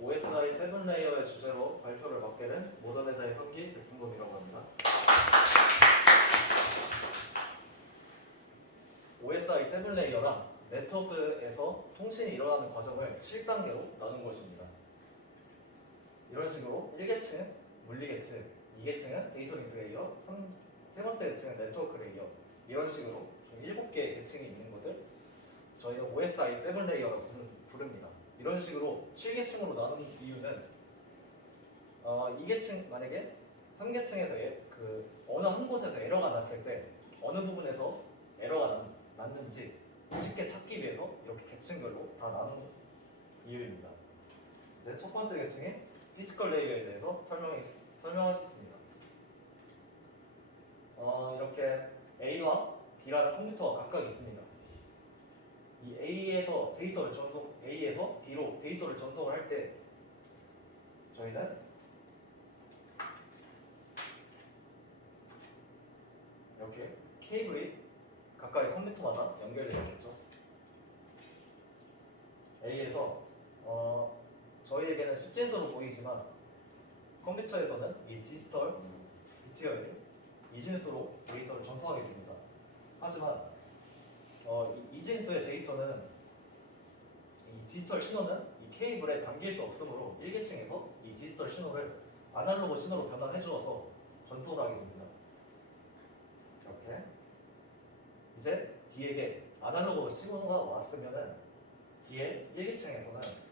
OSI 7레이어의 주제로 발표를 맡게 된 모던의자의 현기 백승범이라고 합니다. OSI 7레이어란 네트워크에서 통신이 일어나는 과정을 7단계로 나눈 것입니다. 이런 식으로 1계층, 물리계층, 2계층은 데이터 링크 레이어, 세 번째 계층은 네트워크 레이어, 이런 식으로 총 7개의 계층이 있는 것을 저희는 OSI 7레이어라고 부릅니다. 이런 식으로 7계층으로 나눈 이유는 2계층, 만약에 3계층에서 어느 한 곳에서 에러가 났을 때 어느 부분에서 에러가 났는지 쉽게 찾기 위해서 이렇게 계층별로 다 나눈 이유입니다. 이제 첫 번째 계층인 피지컬 레이어에 대해서 설명하겠습니다. 이렇게 A와 B라는 컴퓨터가 각각 있습니다. 이 A에서 B로 데이터를 전송을 할 때 저희는 이렇게 케이블이 각각의 컴퓨터마다 연결되어 있겠죠. A에서 저희에게는 10진수로 보이지만 컴퓨터에서는 이 디지털 비트여의 2진수로 데이터를 전송하게 됩니다. 하지만 이 2진수의 데이터는 이 디지털 신호는 이 케이블에 담길 수 없으므로 1계층에서 이 디지털 신호를 아날로그 신호로 변환해 주어서 전송을 하게 됩니다. 이렇게 이제 D에게 아날로그 신호가 왔으면은 D의 1계층에서는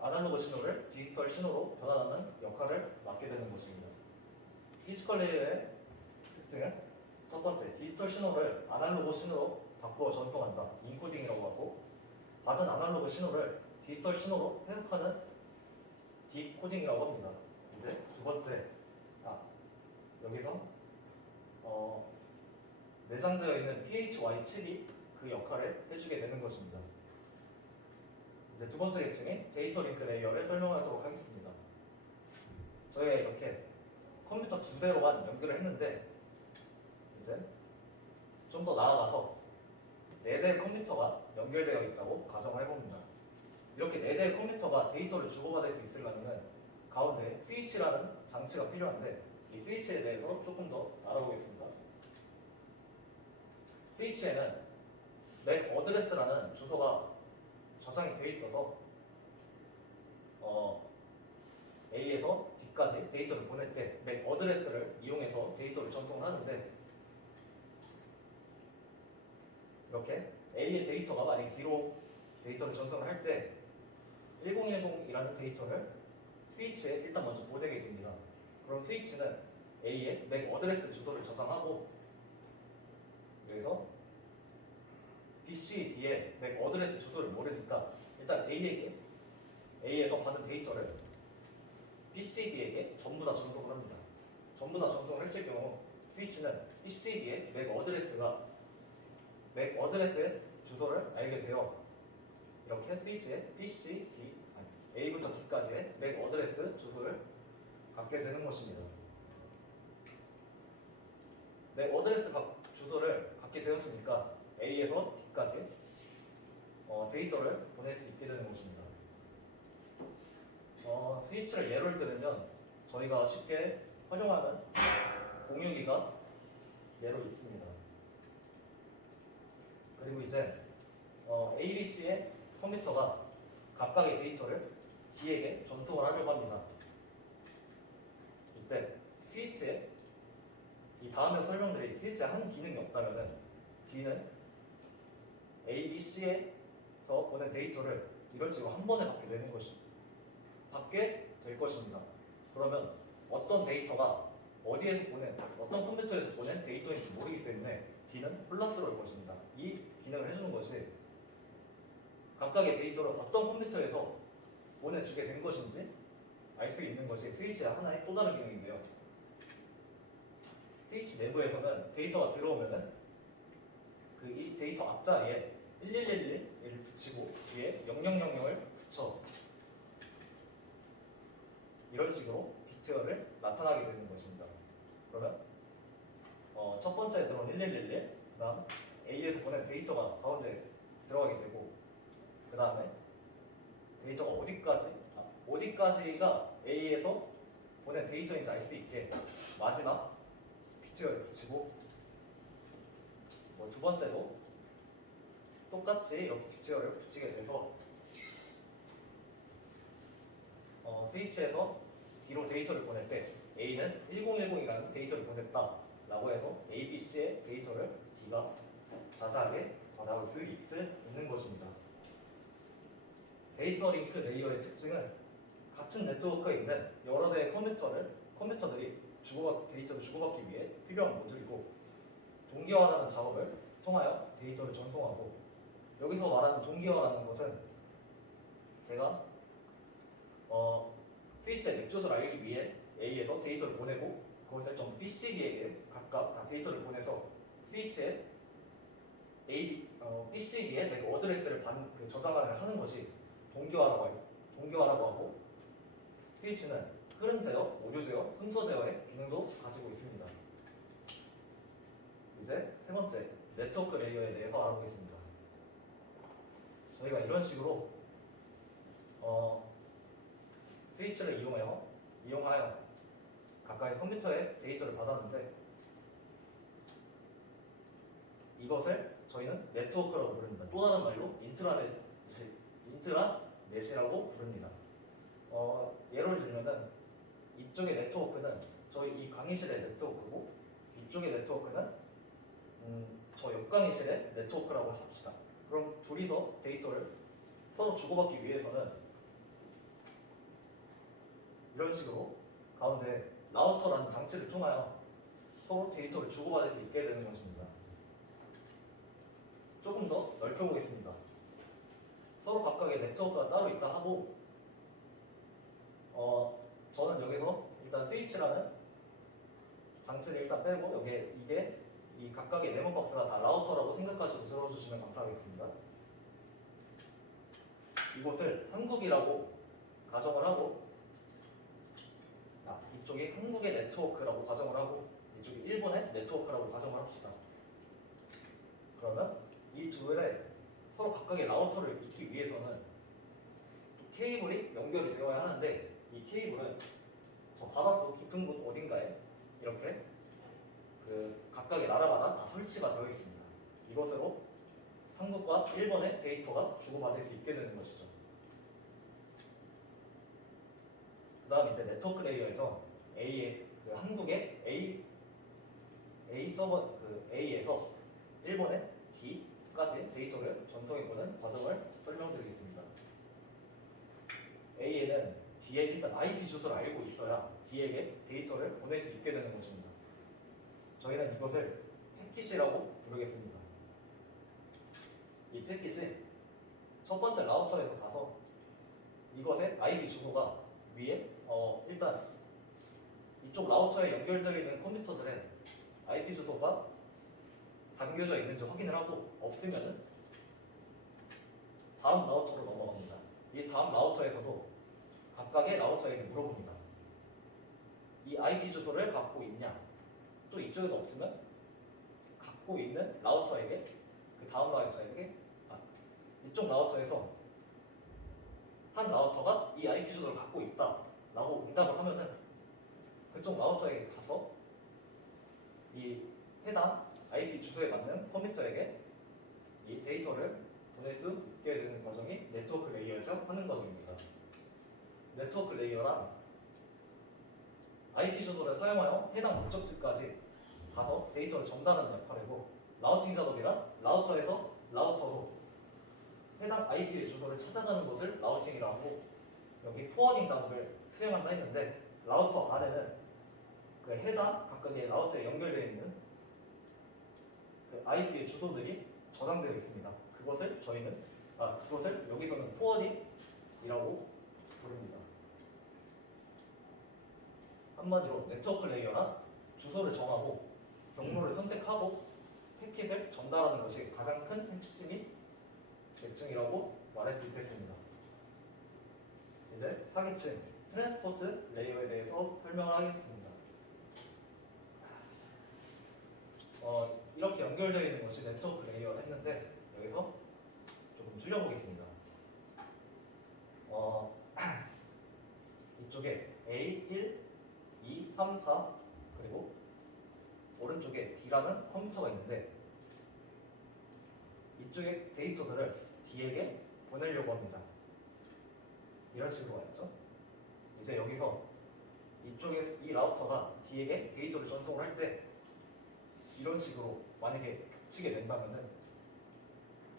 아날로그 신호를 디지털 신호로 변환하는 역할을 맡게 되는 것입니다. 피지컬 레이어의 특징은 첫 번째, 디지털 신호를 아날로그 신호로 바꾸어 전송한다. 인코딩이라고 하고, 받은 아날로그 신호를 디지털 신호로 해석하는 디코딩이라고 합니다. 이제 두 번째, 여기서 내장되어 있는 PHY 칩이 그 역할을 해주게 되는 것입니다. 이제 두 번째 계층인 데이터 링크 레이어를 설명하도록 하겠습니다. 저희가 이렇게 컴퓨터 두 대로만 연결을 했는데 이제 좀 더 나아가서 4대의 컴퓨터가 연결되어 있다고 가정을 해봅니다. 이렇게 4대의 컴퓨터가 데이터를 주고받을 수 있으려면 가운데 스위치라는 장치가 필요한데 이 스위치에 대해서 조금 더 알아보겠습니다. 스위치에는 맥 어드레스라는 주소가 저장이 되어 있어서 A에서 D까지 데이터를 보낼 때 맥 어드레스를 이용해서 데이터를 전송을 하는데 이렇게 A의 데이터가 만약 D로 데이터를 전송을 할 때 1010이라는 데이터를 스위치에 일단 먼저 보내게 됩니다. 그럼 스위치는 A의 맥 어드레스 주소를 저장하고 그래서 B, C, D의 맥 어드레스 주소를 모르니까 일단 A에서 받은 데이터를 B, C, D에게 전부 다 전송을 합니다. 전부 다 전송을 했을 경우 스위치는 B, C, D의 맥 어드레스의 주소를 알게 되어 이렇게 스위치에 B, C, D, A부터 D까지의 맥 어드레스 주소를 갖게 되는 것입니다. 맥 어드레스 주소를 갖게 되었으니까 A에서 D까지 데이터를 보낼 수 있게 되는 것입니다. 스위치를 예를 들면 저희가 쉽게 활용하는 공유기가 예로 있습니다. 그리고 이제 A, B, C의 컴퓨터가 각각의 데이터를 D에게 전송을 하려고 합니다. 이때 스위치에 이 다음에 설명드릴 스위치에 한 기능이 없다면 D는 A, B, C에서 보낸 데이터를 이런 식으로 한 번에 받게 될 것입니다. 그러면 어떤 데이터가 어떤 컴퓨터에서 보낸 데이터인지 모르기 때문에 D는 플러스로 올 것입니다. 이 기능을 해주는 것이 각각의 데이터를 어떤 컴퓨터에서 보내주게 된 것인지 알 수 있는 것이 스위치의 하나의 또 다른 기능인데요. 스위치 내부에서는 데이터가 들어오면은 이 데이터 앞자리에 1111을 붙이고 뒤에 0000을 붙여 이런 식으로 비트를 나타나게 되는 것입니다. 그러면 첫 번째 들어온 1111, 그 다음 A에서 보낸 데이터가 가운데 들어가게 되고 그 다음에 데이터가 어디까지가 A에서 보낸 데이터인지 알 수 있게 마지막 빅티어를 붙이고, 뭐 두 번째도 똑같이 이렇게 빅티어를 붙이게 돼서 스위치에서 D로 데이터를 보낼 때 A는 1010이라는 데이터를 보냈다라고 해서 A, B, C의 데이터를 D가 자세하게 받아볼 수 있는 것입니다. 데이터 링크 레이어의 특징은 같은 네트워크에 있는 여러 대의 컴퓨터들이 데이터를 주고받기 위해 필요한 모듈이고, 동기화라는 작업을 통하여 데이터를 전송하고, 여기서 말하는 동기화라는 것은 제가 스위치의 맥 주소를 알기 위해 A에서 데이터를 보내고 그것을 좀 BCD에게 각각 다 데이터를 보내서 스위치의 BCD에 맥 어드레스를 저장을 하는 것이 동기화라고 하고, 스위치는 흐름 제어, 오류 제어, 순서 제어의 기능도 가지고 있습니다. 이제 세 번째, 네트워크 레이어에 대해서 알아보겠습니다. 저희가 이런 식으로 스위치를 이용하여 각각의 컴퓨터에 데이터를 받았는데, 이것을 저희는 네트워크라고 부릅니다. 또 다른 말로 인트라넷이라고 부릅니다. 예를 들면은 이쪽의 네트워크는 저희 이 강의실의 네트워크고, 이쪽의 네트워크는 저 옆 강의실의 네트워크라고 합시다. 그럼 둘이서 데이터를 서로 주고받기 위해서는 이런 식으로 가운데 라우터라는 장치를 통하여 서로 데이터를 주고받을 수 있게 되는 것입니다. 조금 더 넓혀보겠습니다. 서로 각각의 네트워크가 따로 있다 하고, 저는 여기서 일단 스위치라는 장치를 일단 빼고, 이게 이 각각의 네모 박스가 다 라우터라고 생각하시고 들어주시면 감사하겠습니다. 이곳을 한국이라고 가정을 하고, 이쪽이 한국의 네트워크라고 가정을 하고, 이쪽이 일본의 네트워크라고 가정을 합시다. 그러면 이 둘에 서로 각각의 라우터를 잇기 위해서는 케이블이 연결이 되어야 하는데, 이 케이블은 저 바닷속 깊은 곳 어딘가에 이렇게 각각의 나라마다 다 설치가 되어 있습니다. 이것으로 한국과 일본의 데이터가 주고받을 수 있게 되는 것이죠. 그 다음 이제 네트워크 레이어에서 한국의 A 서버 A에서 일본의 D까지 데이터를 전송해보는 과정을 설명드리겠습니다. A에는 D의 일단 IP 주소를 알고 있어야 D에게 데이터를 보낼 수 있게 되는 것입니다. 저희는 이것을 패킷이라고 부르겠습니다. 이 패킷이 첫 번째 라우터에서 가서 이것의 IP 주소가 위에 일단 이쪽 라우터에 연결되어 있는 컴퓨터들의 IP 주소가 담겨져 있는지 확인을 하고, 없으면은 다음 라우터로 넘어갑니다. 이 다음 라우터에서도 각각의 라우터에게 물어봅니다. 이 IP 주소를 갖고 있냐? 또 이쪽에도 없으면 갖고 있는 라우터에게, 그 다음 라우터에게, 이쪽 라우터에서 한 라우터가 이 IP 주소를 갖고 있다라고 응답을 하면은 그쪽 라우터에게 가서 이 해당 IP 주소에 맞는 컴퓨터에게 이 데이터를 보낼 수 있게 되는 과정이 네트워크 레이어에서 하는 과정입니다. 네트워크 레이어란 IP 주소를 사용하여 해당 목적지까지 가서 데이터를 전달하는 역할이고, 라우팅 작업이란 라우터에서 라우터로 해당 IP의 주소를 찾아가는 것을 라우팅이라고 하고, 여기 포워딩 작업을 수행한다 했는데, 라우터 안에는 그 해당 각각의 라우터에 연결되어 있는 그 IP의 주소들이 저장되어 있습니다. 그것을 여기서는 포워딩이라고 부릅니다. 한마디로 네트워크 레이어란 주소를 정하고 경로를 선택하고 패킷을 전달하는 것이 가장 큰 핵심이 계층이라고 말할 수 있겠습니다. 이제 4계층 트랜스포트 레이어에 대해서 설명을 하겠습니다. 이렇게 연결되어 있는 것이 네트워크 레이어를 했는데, 여기서 조금 줄여보겠습니다. 이쪽에 A1, 2, 3, 4 그리고 오른쪽에 D라는 컴퓨터가 있는데 이쪽에 데이터들을 D에게 보내려고 합니다. 이런 식으로 가겠죠. 이제 여기서 이쪽에 이 라우터가 D에게 데이터를 전송을 할 때 이런 식으로 만약에 겹치게 된다면은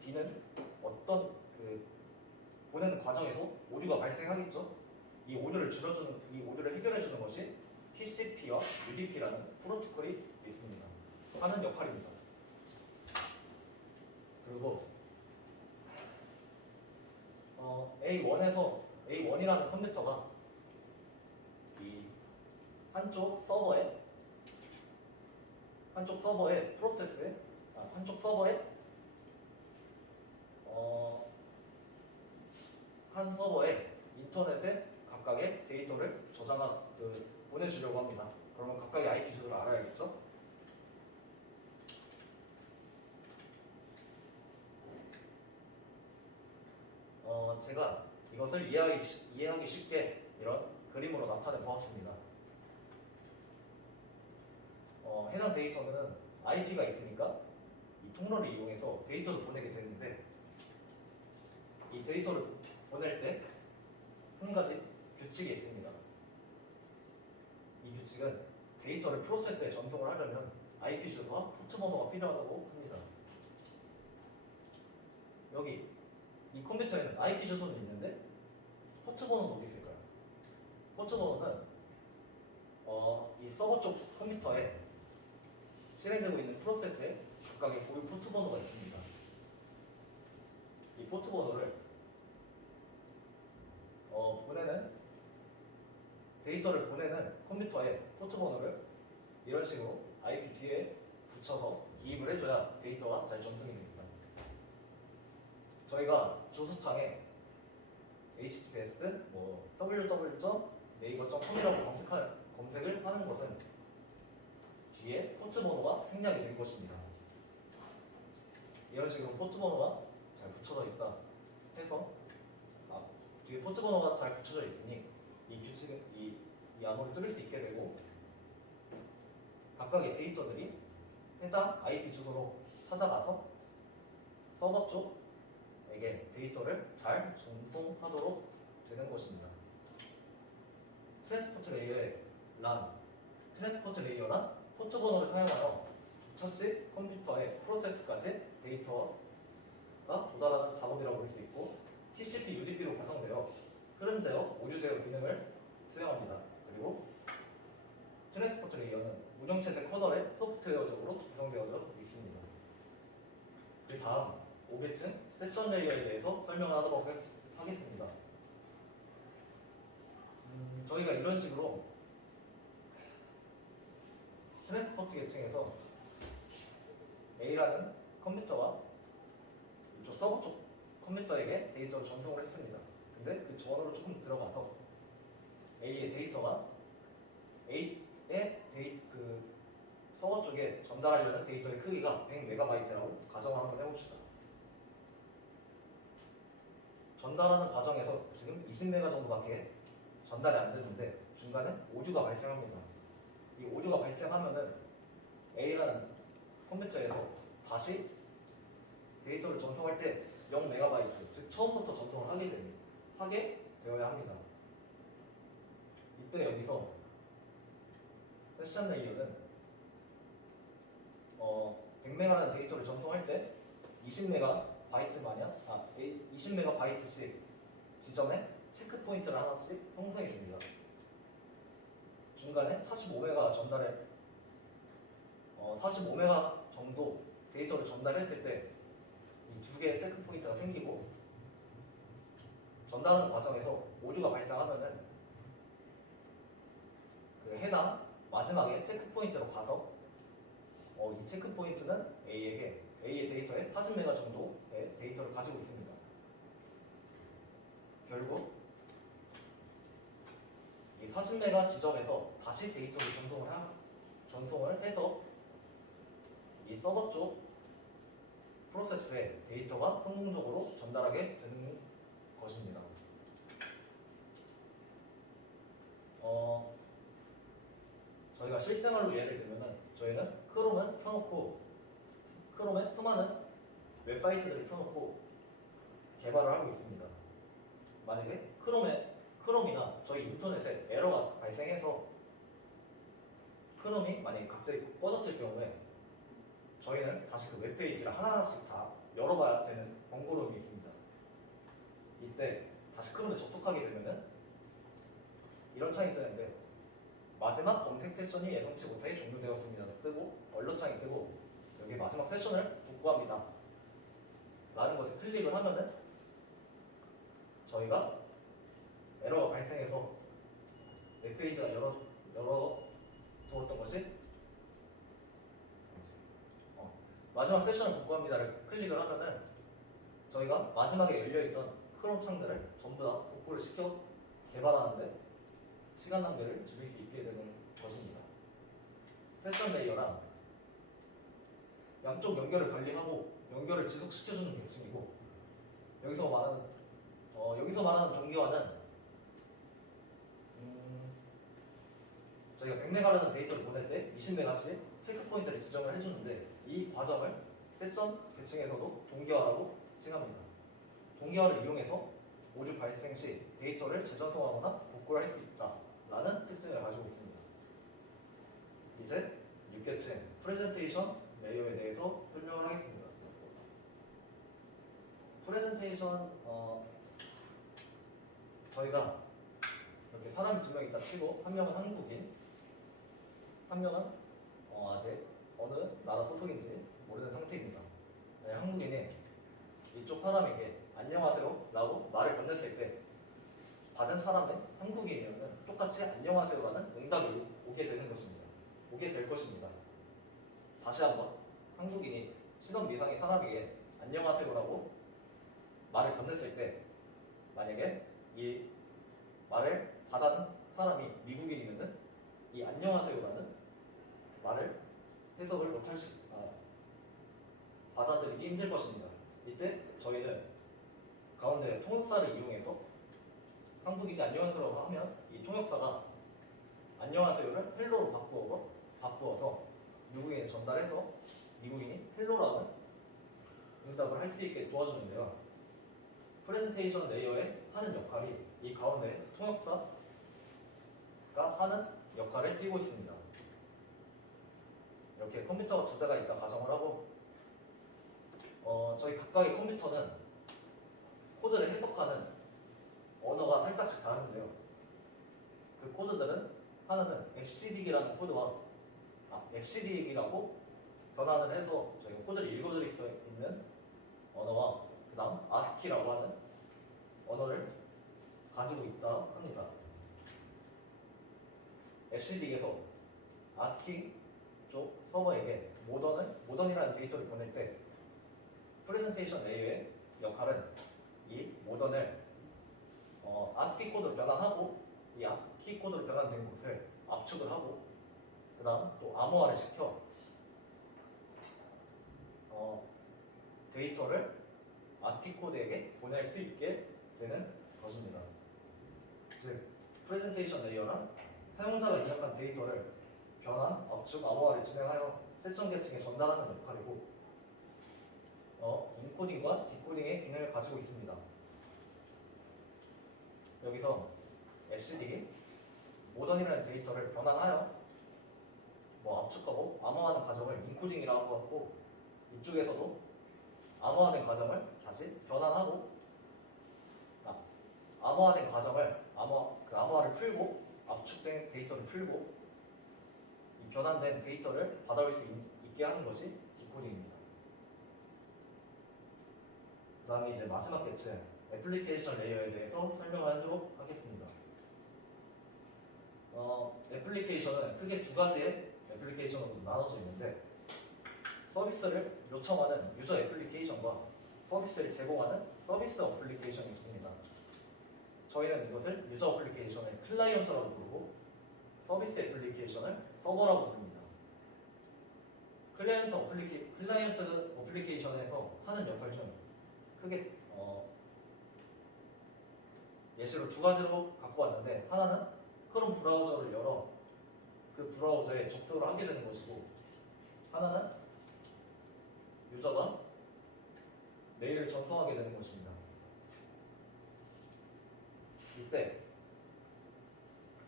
D는 어떤 그 보내는 과정에서 오류가 발생하겠죠. 이 오류를 해결해 주는 것이 TCP와 UDP라는 프로토콜이 있습니다. 하는 역할입니다. 그리고 A1이라는 컴퓨터가 이 한쪽 서버의 프로세스에 한쪽 서버에 한 서버에 인터넷에 각각의 데이터를 보내주려고 합니다. 그러면 각각의 IP 주소를 알아야겠죠? 제가 이것을 이해하기 쉽게 이런 그림으로 나타내 보았습니다. 해당 데이터는 IP가 있으니까 이 통로를 이용해서 데이터를 보내게 되는데 이 데이터를 보낼 때 한 가지 규칙이 있습니다. 이 규칙은 데이터를 프로세스에 전송을 하려면 IP 주소와 포트 번호가 필요하다고 합니다. 여기 이 컴퓨터에는 IP 주소는 있는데 포트 번호는 어디 있을까요? 포트 번호는 이 서버 쪽 컴퓨터에 실행되고 있는 프로세스에 각각의 고유 포트 번호가 있습니다. 이 포트 번호를 데이터를 보내는 컴퓨터의 포트 번호를 이런 식으로 IP 뒤에 붙여서 기입을 해줘야 데이터가 잘 전송이 됩니다. 저희가 주소창에 https www.naver.com이라고 검색을 하는 것은 뒤에 포트 번호가 생략이 된 것입니다. 이런 식으로 포트 번호가 잘 붙여져 있다 해서 뒤에 포트 번호가 잘 붙여져 있으니 이 규칙은 이 암호를 뚫을 수 있게 되고 각각의 데이터들이 해당 IP 주소로 찾아가서 서버 쪽에게 데이터를 잘 전송하도록 되는 것입니다. 트랜스포트 레이어란 포트 번호를 사용하여 첫째 컴퓨터의 프로세스까지 데이터가 도달하는 작업이라고 볼 수 있고 TCP, UDP로 구성되어 흐름 제어, 오류 제어 기능을 수행합니다. 그리고 트랜스포트 레이어는 운영체제 커널에 소프트웨어적으로 구성되어져 있습니다. 그 다음 5계층 세션 레이어에 대해서 설명을 하도록 하겠습니다. 저희가 이런 식으로 트랜스포트 계층에서 A라는 컴퓨터와 이쪽 서버 쪽 컴퓨터에게 데이터를 전송을 했습니다. 근데 그 전원으로 조금 들어가서 A의 데이터가 그 서버 쪽에 전달하려는 데이터의 크기가 100MB라고 가정을 한번 해봅시다. 전달하는 과정에서 지금 20MB 정도밖에 전달이 안 되는데 중간에 오류가 발생합니다. 이 오류가 발생하면은 A라는 컴퓨터에서 다시 데이터를 전송할 때 0MB, 즉 처음부터 전송을 하게 되어야 합니다. 이때 여기서 세션 레이어는 100MB라는 데이터를 전송할 때 20MB씩 지점에 체크 포인트를 하나씩 형성해 줍니다. 중간에 45MB 정도 데이터를 전달했을 때 이 두 개의 체크 포인트가 생기고 전달하는 과정에서 오류가 발생하면은 그 해당 마지막에 체크 포인트로 가서 이 체크 포인트는 A의 데이터에 40MB 정도의 데이터를 가지고 있습니다. 결국 이 40MB 지점에서 다시 데이터를 전송을 해서 이 서버 쪽 프로세스에 데이터가 성공적으로 전달하게 되는 것입니다. 저희가 실생활로 예를 들면은 저희는 크롬을 켜놓고 크롬에 수많은 웹사이트들을 켜놓고 개발을 하고 있습니다. 만약에 크롬이나 저희 인터넷에 에러가 발생해서 크롬이 만약에 갑자기 꺼졌을 경우에 저희는 다시 그 웹페이지를 하나하나씩 다 열어봐야 되는 번거로움이 있습니다. 이때 다시 크롬에 접속하게 되면은 이런 창이 뜨는데 마지막 검색 세션이 예상치 못하게 종료되었습니다. 뜨고 언론창이 뜨고 여기 마지막 세션을 복구합니다. 라는 것을 클릭을 하면은 저희가 에러가 발생해서 웹페이지가 열어두었던 것이 마지막 세션을 복구합니다를 클릭을 하면은 저희가 마지막에 열려있던 크롬 창들을 전부 다 복구를 시켜 개발하는데 시간 낭비를 줄일 수 있게 되는 것입니다. 세션 레이어란 양쪽 연결을 관리하고 연결을 지속시켜주는 계층이고 여기서 말하는 동기화는 저희가 100메가라는 데이터를 보낼 때 20메가씩 체크 포인트를 지정을 해주는데 이 과정을 세션 계층에서도 동기화라고 칭합니다. 동기화를 이용해서 오류 발생 시 데이터를 재전송하거나 복구를 할 수 있다라는 특징을 가지고 있습니다. 이제 6계층 프레젠테이션 레이어에 대해서 설명을 하겠습니다. 프레젠테이션 저희가 이렇게 사람이 2명 있다 치고 한 명은 한국인, 한 명은 아직 어느 나라 소속인지 모르는 상태입니다. 한국인이 이쪽 사람에게 안녕하세요 라고 말을 건넸을 때 받은 사람은 한국인이면 똑같이 안녕하세요 라는 응답이 오게 될 것입니다. 다시 한번 한국인이 시선 미상의 사람에게 안녕하세요 라고 말을 건넸을 때 만약에 이 말을 받은 사람이 미국인이면은 이 안녕하세요라는 말을 해석을 못할 수 받아들이기 힘들 것입니다. 이때 저희는 가운데 통역사를 이용해서 한국인이 안녕하세요라고 하면 이 통역사가 안녕하세요를 헬로로 바꾸어서 미국인에 전달해서 미국인이 헬로라는 응답을 할 수 있게 도와주는데요. 프레젠테이션 레이어에 하는 역할이 이 가운데 통역사가 하는 역할을 띄고 있습니다. 이렇게 컴퓨터가 2대가 있다 가정을 하고 저희 각각의 컴퓨터는 코드를 해석하는 언어가 살짝씩 다른데요. 그 코드들은 하나는 fcdig이라는 코드와 fcdig이라고 변환을 해서 저희가 코드를 읽어드릴 수 있는 언어와 그 다음 ASCII라고 하는 언어를 가지고 있다 합니다. fcdig에서 ASCII 쪽 서버에게 모던이라는 데이터를 보낼 때 프레젠테이션 레이어의 역할은 이 모던을 ASCII 코드로 변환하고 이 ASCII 코드로 변환된 곳을 압축을 하고 그 다음 또 암호화를 시켜 데이터를 ASCII 코드에게 보낼 수 있게 되는 것입니다. 즉 프레젠테이션 레이어란 사용자가 입력한 데이터를 변환, 압축, 암호화를 진행하여 세션 계층에 전달하는 역할이고 인코딩과 디코딩의 기능을 가지고 있습니다. 여기서 fcd 모던이라는 데이터를 변환하여 압축하고 암호화하는 과정을 인코딩이라고 하고 이쪽에서도 암호화된 과정을 다시 변환하고 암호화된 과정을 암호화를 풀고 압축된 데이터를 풀고 이 변환된 데이터를 받아올 수 있게 하는 것이 디코딩입니다. 그 다음에 이제 마지막 계층 애플리케이션 레이어에 대해서 설명을 하도록 하겠습니다. 애플리케이션은 크게 2가지의 애플리케이션으로 나눠져 있는데 서비스를 요청하는 유저 애플리케이션과 서비스를 제공하는 서비스 어플리케이션이 있습니다. 저희는 이것을 유저 어플리케이션을 클라이언트라고 부르고 서비스 애플리케이션을 서버라고 부릅니다. 클라이언트 어플리케이션에서 하는 역할 중 크게 예시로 2가지로 갖고 왔는데 하나는 크롬 브라우저를 열어 그 브라우저에 접속을 하게 되는 것이고, 하나는 유저가 메일을 전송하게 되는 것입니다. 이때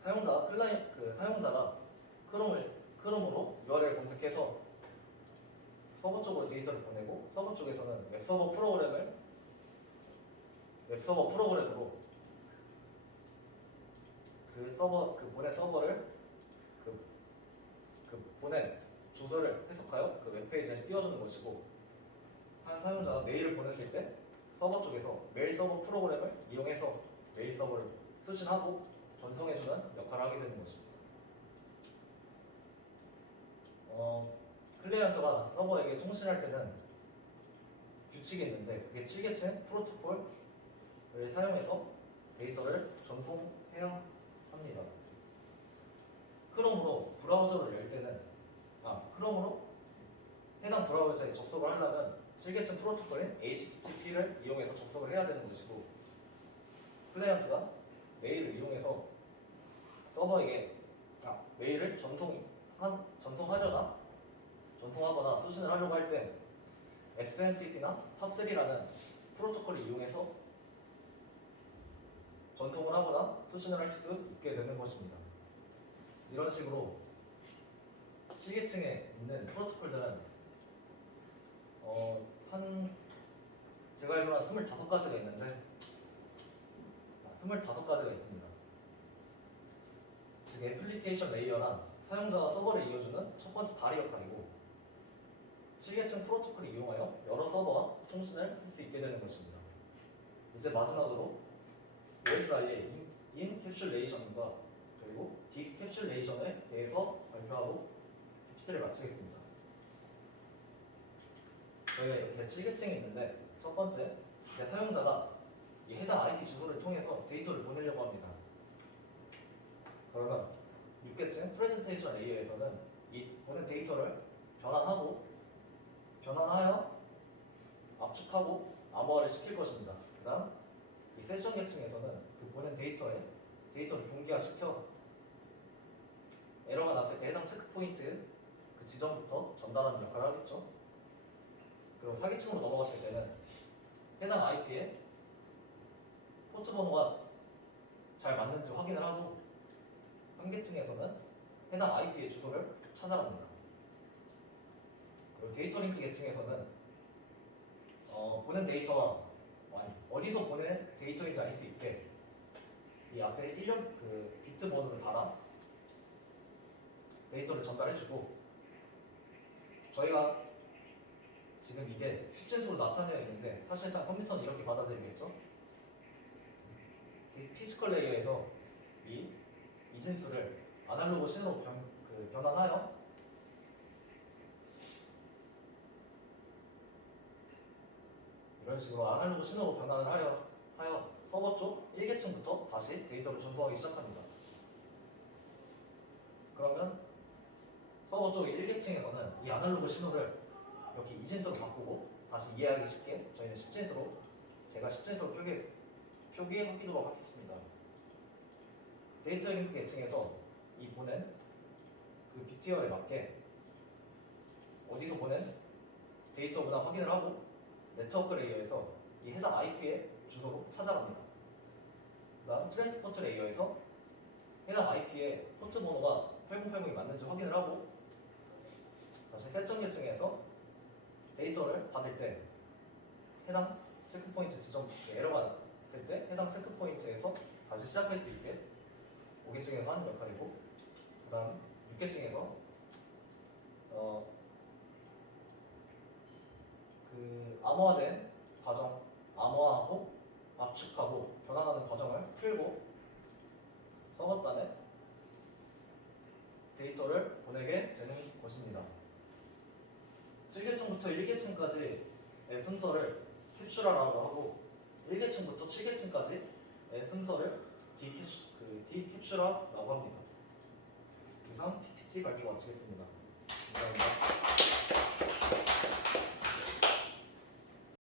사용자가 크롬으로 URL 검색해서 서버 쪽으로 데이터를 보내고, 서버 쪽에서는 웹서버 프로그램으로 그 보낸 서버를 그 보낸 주소를 해석하여 그 웹페이지에 띄워주는 것이고, 한 사용자가 메일을 보냈을 때 서버 쪽에서 메일 서버 프로그램을 이용해서 메일 서버를 수신하고 전송해주는 역할을 하게 되는 것입니다. 클라이언트가 서버에게 통신할 때는 규칙이 있는데, 그게 7계층 프로토콜을 사용해서 데이터를 전송해야 합니다. 크롬으로 브라우저를 열 때는 크롬으로 해당 브라우저에 접속을 하려면 7계층 프로토콜인 HTTP를 이용해서 접속을 해야 되는 것이고, 클라이언트가 메일을 이용해서 서버에게 메일을 전송하거나 수신을 하려고 할 때 SMTP나 POP3라는 프로토콜을 이용해서 전송을 하거나 수신을 할 수 있게 되는 것입니다. 이런 식으로 7계층에 있는 프로토콜들은 제가 알기로는 25가지가 있는데 25가지가 있습니다. 즉 애플리케이션 레이어란 사용자가 서버를 이어주는 첫 번째 다리 역할이고, 7계층 프로토콜을 이용하여 여러 서버와 통신을 할 수 있게 되는 것입니다. 이제 마지막으로 OSI의 인캡슐레이션과 그리고 디캡슐레이션에 대해서 발표하고 PPT를 마치겠습니다. 저희가 이렇게 7계층이 있는데, 첫 번째, 사용자가 이 해당 IP 주소를 통해서 데이터를 보내려고 합니다. 그러면 6계층 프레젠테이션 레이어에서는 이 보낸 데이터를 변환하여 압축하고 암호화를 시킬 것입니다. 그 다음 이 세션 계층에서는 그 보낸 데이터를 동기화시켜 에러가 났을 때 해당 체크포인트 그 지점부터 전달하는 역할을 하겠죠. 그리고 4계층으로 넘어갔을 때는 해당 IP에 포트 번호가 잘 맞는지 확인을 하고, 3계층에서는 해당 IP의 주소를 찾아갑니다. 그리고 데이터 링크 계층에서는 보낸 데이터가 어디서 보낸 데이터인지 알 수 있게 이 앞에 1년 그 비트 번호를 달아 데이터를 전달해주고, 저희가 지금 이게 10진수로 나타내어 있는데 사실상 컴퓨터는 이렇게 받아들이겠죠. 피지컬 레이어에서 이 진수를 아날로그 신호로 변환하여 이런 식으로 아날로그 신호로 변환을 하여 서버 쪽 1계층부터 다시 데이터를 전송하기 시작합니다. 그러면 서버 쪽 1계층에서는 이 아날로그 신호를 여기 2진수로 바꾸고, 다시 이해하기 쉽게 저희는 10진수로 제가 10진수로 표기해 보도록 하겠습니다. 데이터 링크 계층에서 이 보낸 그 BTR에 맞게 어디서 보낸 데이터구나 확인을 하고, 네트워크 레이어에서 이 해당 IP의 주소로 찾아갑니다. 그 다음 트랜스포트 레이어에서 해당 IP의 포트 번호가 8080이 맞는지 확인을 하고, 다시 세점 계층에서 데이터를 받을 때 해당 체크포인트 지점 에러가 될 때 해당 체크포인트에서 다시 시작할 수 있게 5계층에서 하는 역할이고, 그 다음 6계층에서 그 암호화된 과정, 암호화하고 압축하고 변환하는 과정을 풀고 서버 단에 데이터를 보내게 되는 것입니다. 7계층부터 1계층까지의 순서를 캡슐화라고 하고, 1계층부터 7계층까지의 순서를 디캡슐화라고 합니다. 이상 PPT 발표 마치겠습니다. 감사합니다.